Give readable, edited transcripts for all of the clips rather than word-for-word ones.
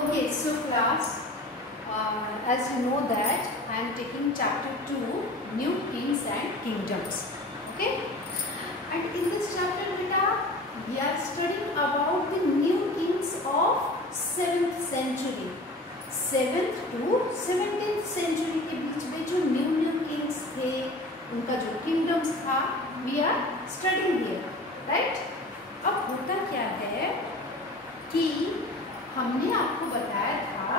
Okay, so class, as you know that I am taking chapter 2, New Kings and Kingdoms. Okay, and in this chapter beta we are studying about the new kings of 7th century. 7th to 17th century के बीच में जो new Kings थे, उनका जो kingdoms था, we are studying here, right. अब होता क्या है कि हमने आपको बताया था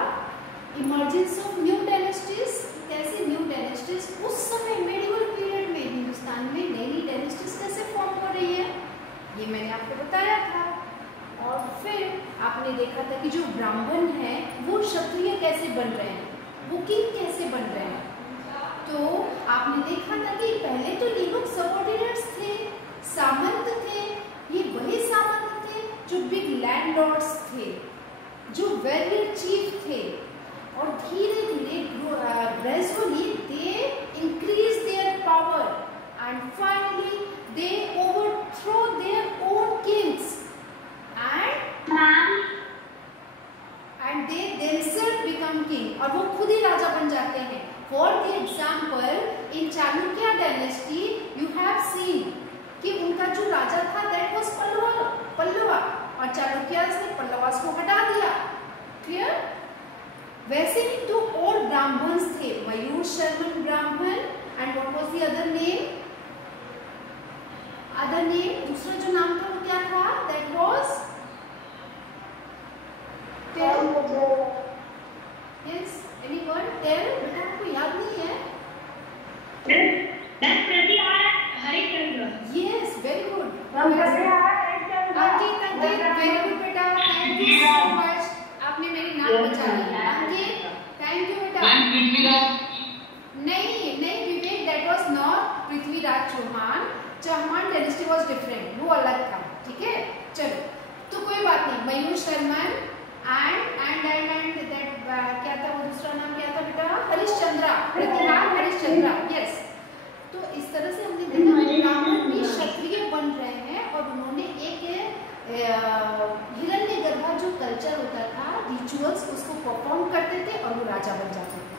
इमर्जेंस ऑफ न्यू डायनेस्टीज, कैसे न्यू डायनेस्टीज उस समय मेडिवल पीरियड में हिंदुस्तान में नई डायनेस्टीज कैसे फॉर्म हो रही है, ये मैंने आपको बताया था। और फिर आपने देखा था कि जो ब्राह्मण है वो क्षत्रिय कैसे बन रहे हैं, वो किंग कैसे बन रहे हैं। तो आपने देखा था कि पहले तो ये लोग सबऑर्डिनेट्स थे, सामंत थे। ये वही सामंत थे जो बिग लैंडलॉर्ड्स थे, जो वॉरियर चीफ थे, और धीरे धीरे gradually they increase their power and finally they overthrow their own kings and they themselves become king, और वो खुद ही राजा बन जाते हैं। For the example in Chalukya dynasty you have seen कि उनका जो राजा था दैट वाज पल्लवा, और चालुक्यास ने पल्लवास को हटा दिया। क्लियर। वैसे ही दो और ब्राह्मण्स थे, Mayur Sharman Brahman and what was the other name, दूसरा जो नाम था वो क्या था, that was yes anyone tell, बेटा आपको याद नहीं है? Yes very good, Ankit very good बेटा, थैंक यू सो मच, आपने मेरी नाम बचा ली। अंकित थैंक यू बेटा। नहीं Vivek, that was not Prithviraj Chauhan, Chauhan dynasty was different, वो अलग था। ठीक है, चलो तो कोई बात नहीं। मयूर शर्मन एंड दैट क्या था वो दूसरा नाम क्या था बेटा, हरिश्चंद्रा, प्रतिहार हरिश्चंद्रा, यस। तो इस तरह से हमने देखा ब्राह्मण भी क्षत्रिय बन रहे हैं, और उन्होंने एक हिरण्यगर्भा जो कल्चर होता था, रिचुअल्स, उसको परफॉर्म करते थे और वो राजा बन जाते थे।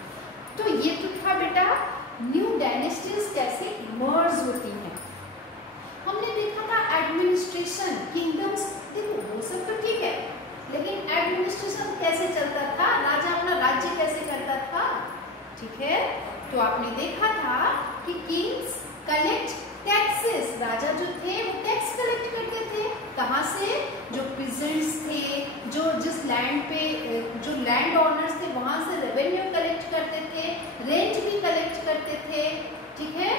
तो ये तो था बेटा न्यू डायनेस्टीज कैसे इमर्ज होती हैं। हमने देखा था एडमिनिस्ट्रेशन, किंगडम्स, देखो वो सब तो ठीक है, लेकिन एडमिनिस्ट्रेशन कैसे चलता था, राजा अपना राज्य कैसे करता था। ठीक है, तो आपने देखा था कि किंग्स कलेक्ट टैक्सेस, राजा जो थे वो टैक्स कलेक्ट करते थे। कहाँ से? जो पीजेंट्स थे, जो जिस लैंड पे जो लैंड ओनर्स थे वहां से रेवेन्यू कलेक्ट करते थे, रेंट भी कलेक्ट करते थे। ठीक है,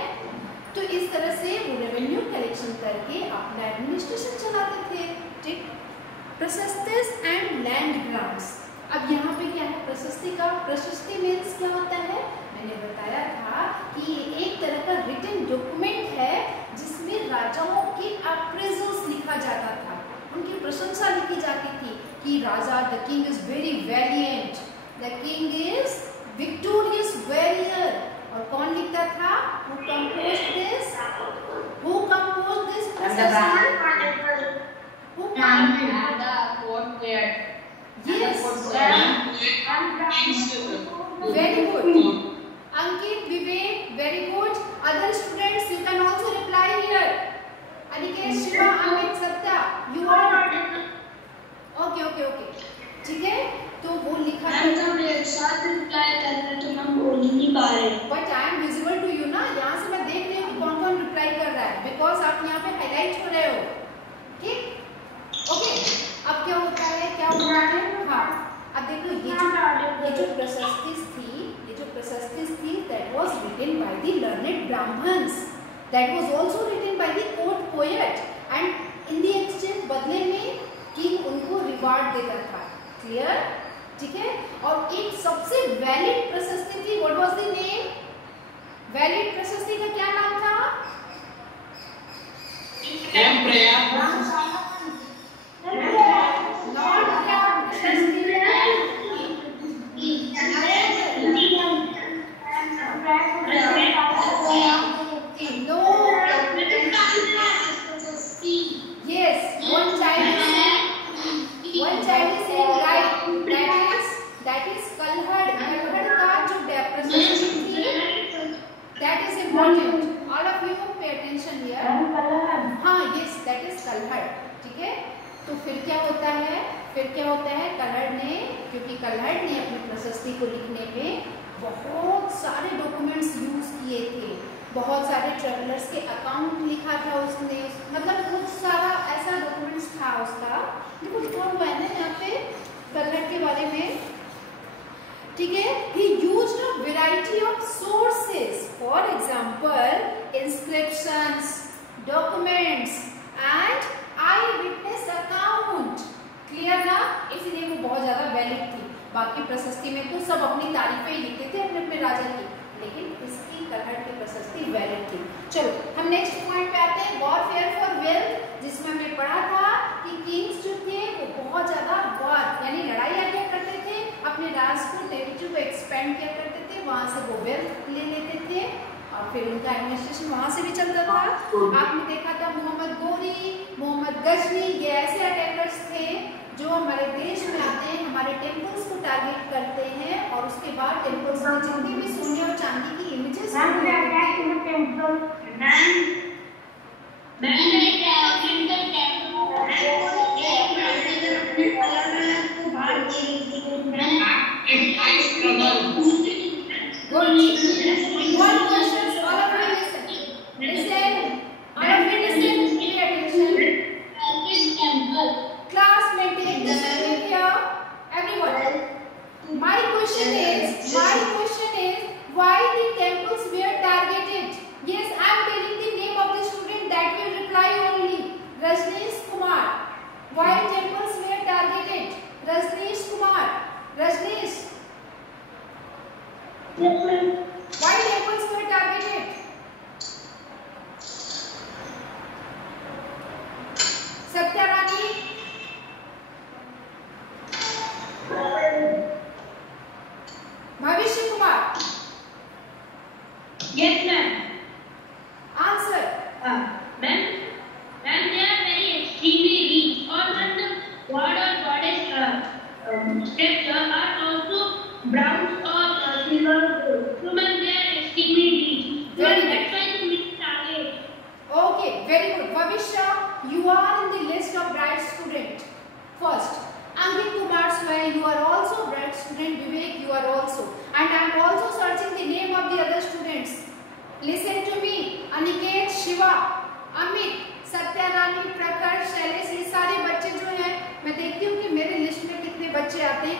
तो इस तरह से वो रेवेन्यू कलेक्शन करके अपना एडमिनिस्ट्रेशन चलाते थे। ठीक, प्रशस्तिस एंड लैंड ग्रांट्स। अब यहाँ पे क्या है प्रशस्ति का? प्रशस्ति मीन्स क्या होता है? मैंने बताया था कि ये एक तरह का रिटन डॉक्यूमेंट है जिसमें राजाओं के अप्रेजल्स लिखा जाता था, उनकी प्रशंसा लिखी जाती थी कि राजा, the king is very valiant, the king is victorious warrior. और कौन लिखता था? हु कंपोज्ड दिस प्रशस्ति? Very good. Ankit, Vivek, very good. Other students, you can also reply here. Aniket, Shiva, Amit, Satya, you are okay. ठीक है, तो वो लिखा but I am visible to you ना, यहाँ से मैं देख रही हूँ कि कौन रिप्लाई कर रहा है, बिकॉज आप यहाँ पे हाईलाइट हो रहे हो। ठीक, ओके। अब क्या होता है, क्या हो रहा है? हाँ, अब देखो ये जो प्रशस्ति थी that was written by the learned Brahmans, that was also written by the court poet, and in the exchange बदले में किंग उनको रिवार्ड देता था। क्लियर? ठीक है, और एक सबसे वैलिड प्रशस्ति थी, what was the name? Valid प्रशस्ति का क्या नाम था? Yes, one child तो फिर क्या होता है, कल्हड़ ने, क्योंकि कल्हड़ ने अपनी प्रशस्ति को लिखने में बहुत सारे डॉक्यूमेंट्स यूज किए थे, बहुत सारे ट्रेवलर्स के अकाउंट लिखा था उसने, मतलब बहुत सारा ऐसा डॉक्यूमेंट्स था उसका। देखो लिखा हुआ है ना यहाँ पे कल्हड़ के बारे में, ठीक है। He used a variety of sources, for example, inscriptions, documents and eyewitness account. Clear ना? इसलिए वो बहुत ज्यादा वैलिड थी। बाकी प्रशस्ति में तो सब अपनी तारीफें ही लिखते थे अपने अपने राजा की, लेकिन इसकी कल्हड़ की प्रशस्ति वैलिड थी। चलो हम नेक्स्ट पॉइंट पे आते हैं, वॉरफेयर फॉर वेल्थ, जिसमें हमने पढ़ा था कि किंग्स जो थे वो बहुत ज्यादा वॉर यानी लड़ाई किया करते थे, अपने राज को, टेरिटरी को एक्सपेंड किया करते थे, वहां से वो वेल्थ ले लेते थे और फिर उनका एडमिनिस्ट्रेशन वहां से भी चलता था। आपने देखा था मोहम्मद गोरी, मोहम्मद गजनी, ये ऐसे अटैकर्स थे जो हमारे देश में आते हैं, हमारे टेम्पल्स को टारगेट करते हैं और उसके बाद टेम्पल्स में जितनी भी सोने और चांदी की इमेजेस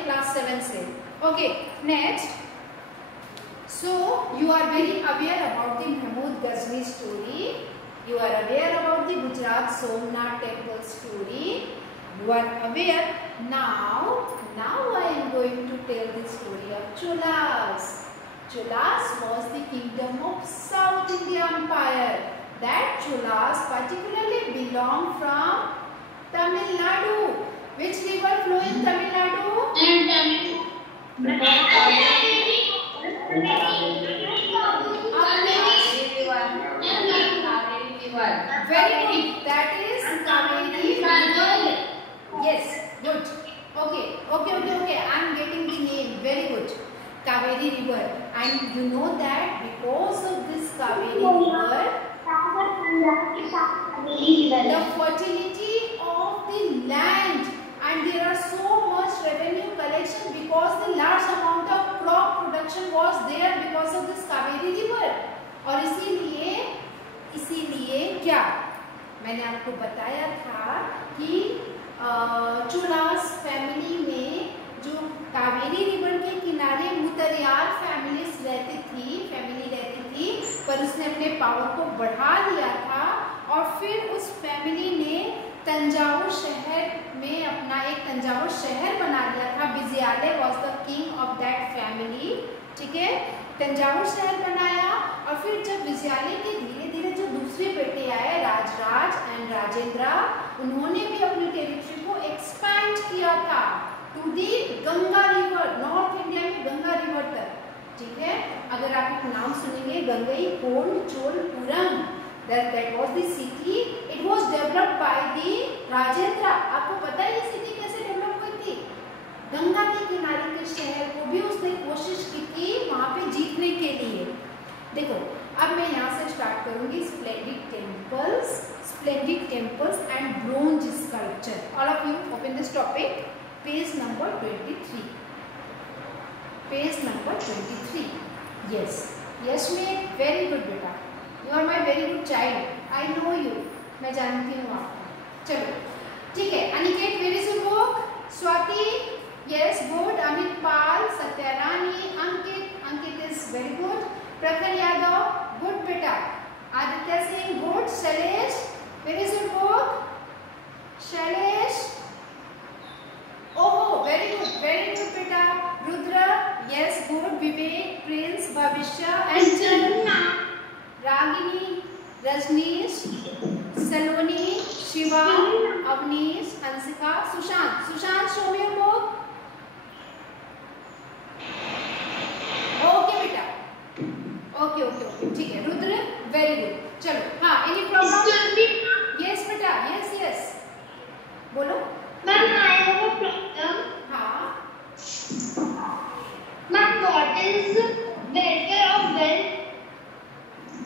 क्लास 7 से। Okay next, so you are very aware about the Mahmud Ghazni story, you are aware about the Gujarat Somnath temple story, you are aware. Now I am going to tell the story of Cholas. Cholas was the kingdom of South India Empire. That Cholas particularly belong from Tamil Nadu. Which river flow in Tamil Nadu? Very good. That is Kaveri river. Yes, good. Okay. I am getting the name. Very good. Kaveri river. And you know that because of this Kaveri river, the fertility of the land, and there are so much revenue collection because the large amount of crop production was there because of this Kaveri river. और इसीलिए क्या मैंने आपको बताया था कि Cholas family में जो कावेरी रिवर के किनारे मुतरियार फैमिली रहती थी, पर उसने अपने पावर को बढ़ा दिया था और फिर उस फैमिली ने तंजावुर शहर में अपना एक तंजावुर शहर बना लिया था। Vijayalaya was the king of that family, ठीक है, तंजावुर शहर बनाया। और फिर जब विजयालय के धीरे धीरे जो दूसरे बेटे आए, राजराज एंड राजेंद्र, उन्होंने भी अपनी टेरिटरी को एक्सपैंड किया था to the Ganga river, north India में गंगा रिवर तक, ठीक है। अगर आप एक नाम सुनेंगे गंगई कोंड Cholapuram, that was the city, it was developed by the Rajendra. आपको पता है ये सिटी कैसे डेवलप हुई थी? गंगा के किनारे के शहर को भी उसने कोशिश की थी वहां पे जीतने के लिए। देखो अब मैं यहाँ से स्टार्ट करूंगी splendid temples and bronze sculpture. all of you open this topic, page number 23. Page number 23. Yes, Yashmi, very good बेटा. You are my very good child. I know you. मैं जानती हूँ आपको. चलो, ठीक है. Aniket, where is your book? Swati, yes, good. Amit Pal, Satyarani, Ankit is very good. Prakhar Yadav, good बेटा. Aditya Singh, good. Shailesh, where is your book? Shailesh, oh, very good बेटा. Rudra, yes, good. Vivek, Prince, Bhavishya, Anjan, Ragini, Rajneesh, Saloni, Shiva, Avnish, Hansika, Sushant. Sushant, show me your book. Okay बेटा. Okay, ठीक है. Rudra, very good. चलो, हाँ, any problem? Yes बेटा, yes. बोलो. Ma'am, I have a problem. हाँ. Ma'am, what is the welfare of well?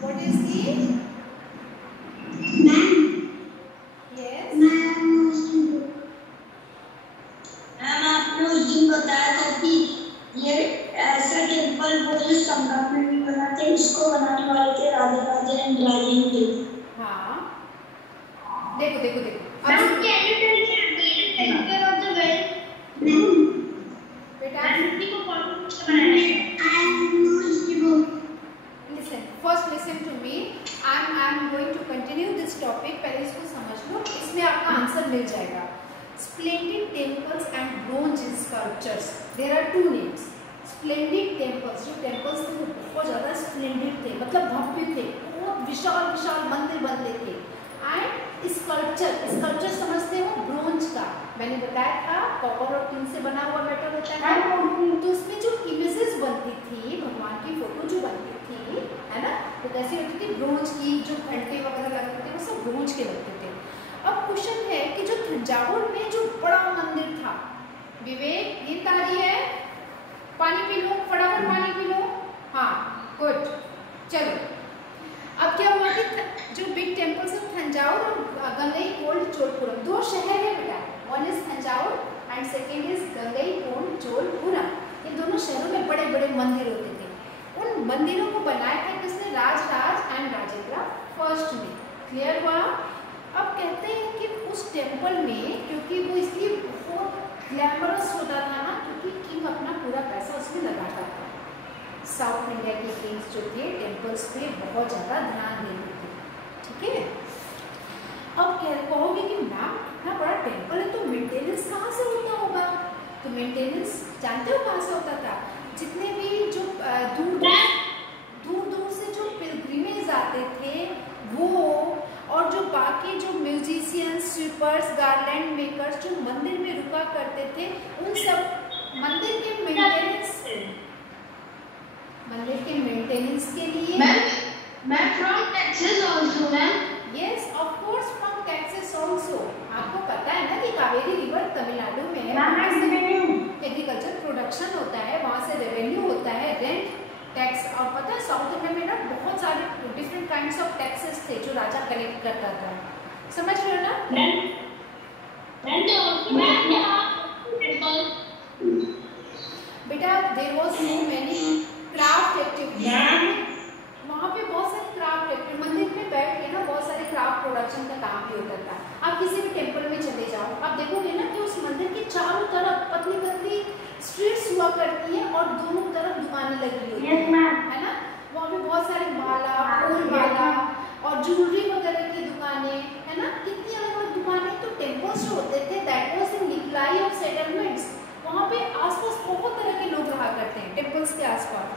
What is the? Ma'am. Yes. Ma'am आपने उस दिन बताया था कि ये ऐसा टेम्पल वो जो सम्राट में भी बनाते हैं, इसको बनाने वाले थे राजा एंड राजेंद्र. हाँ. देखो. Ma'am, can you tell me again the welfare of the well? बेटा. को कौन सा बनाना है? I know इसकी book. Listen to me. I'm going to continue this topic. पहले इसको समझ लो. इसमें आपका आंसर मिल जाएगा. Splendid temples and bronze sculptures. There are two names. Splendid temples. जो temples थे वो बहुत ज़्यादा splendid थे, मतलब भव्य थे, बहुत विशाल मंदिर बनते थे. And sculpture समझते हो ब्रोंज का. मैंने बताया था कॉपर और टिन से बना हुआ मेटल होता है. तो उसमें जो इमेजेस बनती थी, भगवान की फोटो जो बनती थी, है ना, तो कैसी होती थी? ब्रोंज की. जो घंटे वगैरह लगते थे वो सब ब्रोंज के लगते थे. अब क्वेश्चन है कि जो तंजावुर में जो बड़ा मंदिर था, विवेक नींद आ रही है? पानी पी लो, फटाफट पानी पी लो. हाँ, गुड. चलो, अब क्या हुआ कि जो बिग टेम्पल्स है तंजावुर और गंगईकोंड चोलपुरम, दो शहर है बेटा. One is Thanjavur and second is Gangaikonda Cholapuram. ये दोनों शहरों में बड़े बड़े मंदिर होते थे. उन मंदिरों को बनाया था किसने? राज एंड राजेंद्र फर्स्ट ने. क्लियर हुआ? अब कहते हैं कि उस टेम्पल में, क्योंकि वो इसलिए बहुत ग्लैमरस होता था ना, क्योंकि किंग अपना पूरा पैसा उसमें लगाता था. साउथ इंडिया के किंग्स जो थे टेम्पल्स पे बहुत ज़्यादा ध्यान देते थे. ठीक है. अब क्या कहोगे कि मैम इतना बड़ा टेम्पल है तो मेंटेनेंस कहाँ से होता होगा? तो मेंटेनेंस जानते हो कहाँ से होता था? जितने भी जो दूर से जो पिलग्रिमेज आते थे वो, और जो बाकी जो म्यूजिशियंस, स्वीपर्स, गार्लैंड मेकर्स जो मंदिर में रुका करते थे, उन सब मंदिर के मेंटेनेंस के लिए. Ma'am from taxes also. Ma'am yes, of course from taxes also. आपको पता है ना कि कावेरी रिवर तमिलनाडु में है, वहाँ से एग्रीकल्चर प्रोडक्शन होता है, वहाँ से रेवेन्यू होता है, रेंट टैक्स. और पता है साउथ इंडिया में ना बहुत सारे डिफरेंट काइंड्स ऑफ टैक्सेस थे जो राजा कलेक्ट करता था. समझ रहे हो ना? बेटा there was so many craft activities. वहाँ पे बहुत सारे क्राफ्ट एक्टिविटी, मंदिर में बैठ के ना बहुत सारे क्राफ्ट प्रोडक्शन का काम भी होता था. आप किसी भी टेम्पल में चले जाओ, आप देखोगे ना कि उस मंदिर के चारों तरफ पतली पतली स्ट्रीट्स हुआ करती हैं और दोनों तरफ दुकानें लगी होती हैं, है ना. वहाँ पे बहुत सारे माला, फूल माला और ज्वेलरी वगैरह की दुकानें, है ना. कितनी अलग दुकानें. तो टेम्पल्स जो होते थे that was the nuclei of settlements. वहाँ पे आसपास बहुत तरह के लोग रहा करते हैं टेम्पल्स के आसपास.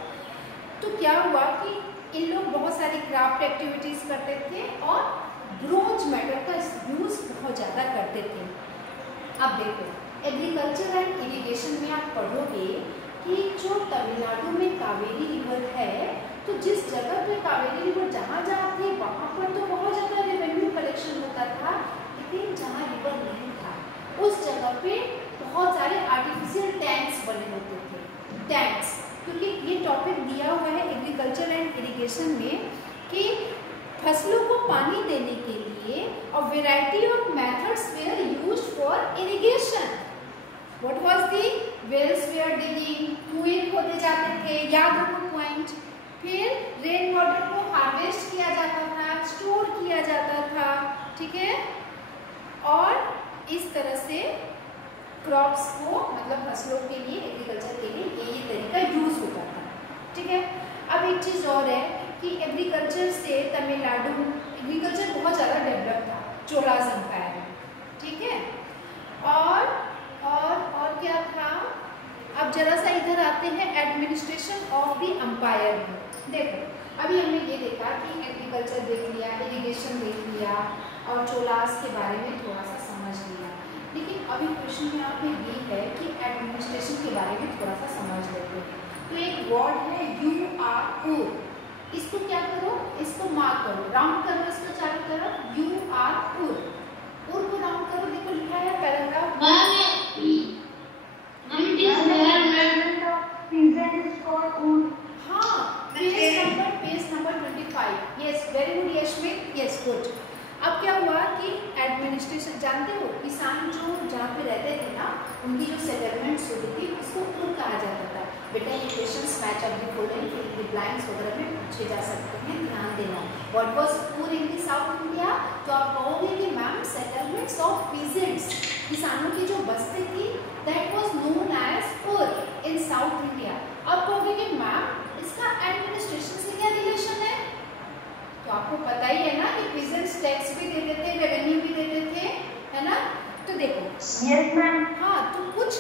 तो क्या हुआ कि इन लोग बहुत सारी क्राफ्ट एक्टिविटीज़ करते थे और ब्रोंज मेटल का यूज़ बहुत ज़्यादा करते थे. अब देखो एग्रीकल्चर एंड इरिगेशन में आप पढ़ोगे कि जो तमिलनाडु में कावेरी रिवर है, तो जिस जगह पे कावेरी रिवर जहाँ थी वहाँ पर तो बहुत ज़्यादा रेवेन्यू कलेक्शन होता था, लेकिन जहाँ रिवर नहीं था उस जगह पे बहुत सारे आर्टिफिशियल टैंक्स बने होते थे. टैंक्स, क्योंकि ये टॉपिक दिया हुआ है एग्रीकल्चर एंड इरिगेशन में कि फसलों को पानी देने के लिए लिए a variety of methods were used for irrigation. What was the wells were digging, कुएं खोदे जाते थे, याद रखो पॉइंट। फिर रेन वाटर को हार्वेस्ट किया जाता था, स्टोर किया जाता था, ठीक है। और इस तरह से क्रॉप्स को मतलब फसलों के लिए, एग्रीकल्चर के लिए ये तरीका यूज होता था, ठीक है। अब एक चीज़ और है कि एग्रीकल्चर से तमिलनाडु एग्रीकल्चर बहुत ज़्यादा डेवलप था चोलास एम्पायर में, ठीक है। और क्या था, अब जरा सा इधर आते हैं एडमिनिस्ट्रेशन ऑफ द एम्पायर में। देखो अभी हमने ये देखा कि एग्रीकल्चर देख लिया, इरिगेशन देख लिया और चोलास के बारे में थोड़ा सा समझ लिया, लेकिन अभी क्वेश्चन में आपने ये है कि एडमिनिस्ट्रेशन के बारे में थोड़ा सा समझ लेते हैं। तो एक वर्ड है UR, इसको क्या करो, इसको मार्क करो, राउंड करो इसको चारों तरफ, UR को राउंड करो। देखो लिखा है पैराग्राफ हाँ, page number 25। Yes, very good Yashmit, yes good. अब क्या हुआ कि एडमिनिस्ट्रेशन, जानते हो किसान जो जहाँ पे रहते थे ना, उनकी जो सेटलमेंट्स होती थी उसको उर कहा जाता था। बेटा ये questions match of the following fill the blanks वगैरह में पूछे जा सकते हैं, ध्यान देना। व्हाट वाज पुर इन द साउथ इंडिया, तो आप कहोगे कि मैम सेटलमेंट्स ऑफ पीजेंट्स, किसानों की जो बस्ती थी, दैट वाज नोन एज पुर इन साउथ इंडिया। अब कहोगे कि मैम इसका एडमिनिस्ट्रेशन से क्या रिलेशन है, तो आपको पता ही है ना कि पीजेंट्स टैक्स भी देते थे, रेवेन्यू भी देते थे, है ना। तो देखो यस मैम। हाँ, तो कुछ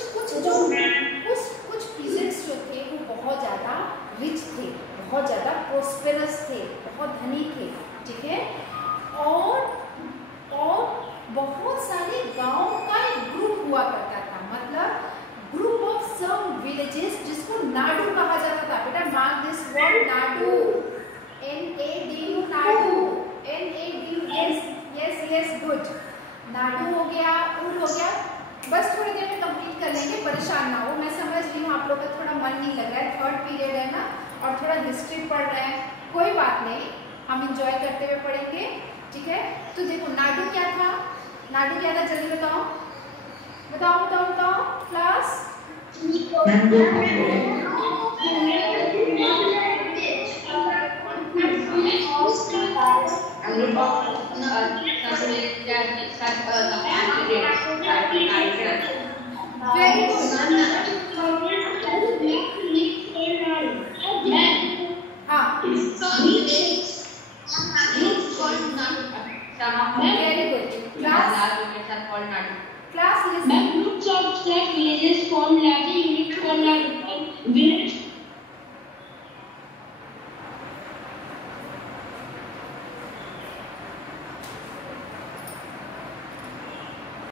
पीजेंट्स जो थे वो बहुत ज़्यादा रिच थे, बहुत ज़्यादा प्रोस्पेरस थे, बहुत धनी थे, ठीक है। और बहुत सारे गांव का एक ग्रुप हुआ करता था, मतलब ग्रुप ऑफ सम विलेजेस, जिसको नाडू कहा जाता था। बेटा mark this word Nadu, NADU, Nadu, NADU, yes good. Nadu हो गया, उर हो गया। बस थोड़ी देर में कंप्लीट कर लेंगे, परेशान ना हो। मैं समझ रही हूँ आप लोग का थोड़ा मन नहीं लग रहा है, थर्ड पीरियड है ना, और थोड़ा हिस्ट्री पढ़ रहे हैं, कोई बात नहीं, हम इंजॉय करते हुए पढ़ेंगे, ठीक है। तो देखो नाडू क्या था, नाडू क्या था, जल्दी बताओ बताओ बताओ बताओ क्लास। वेरी गुड, हाँ very good. Class Groups of select villages formed larger units called villages.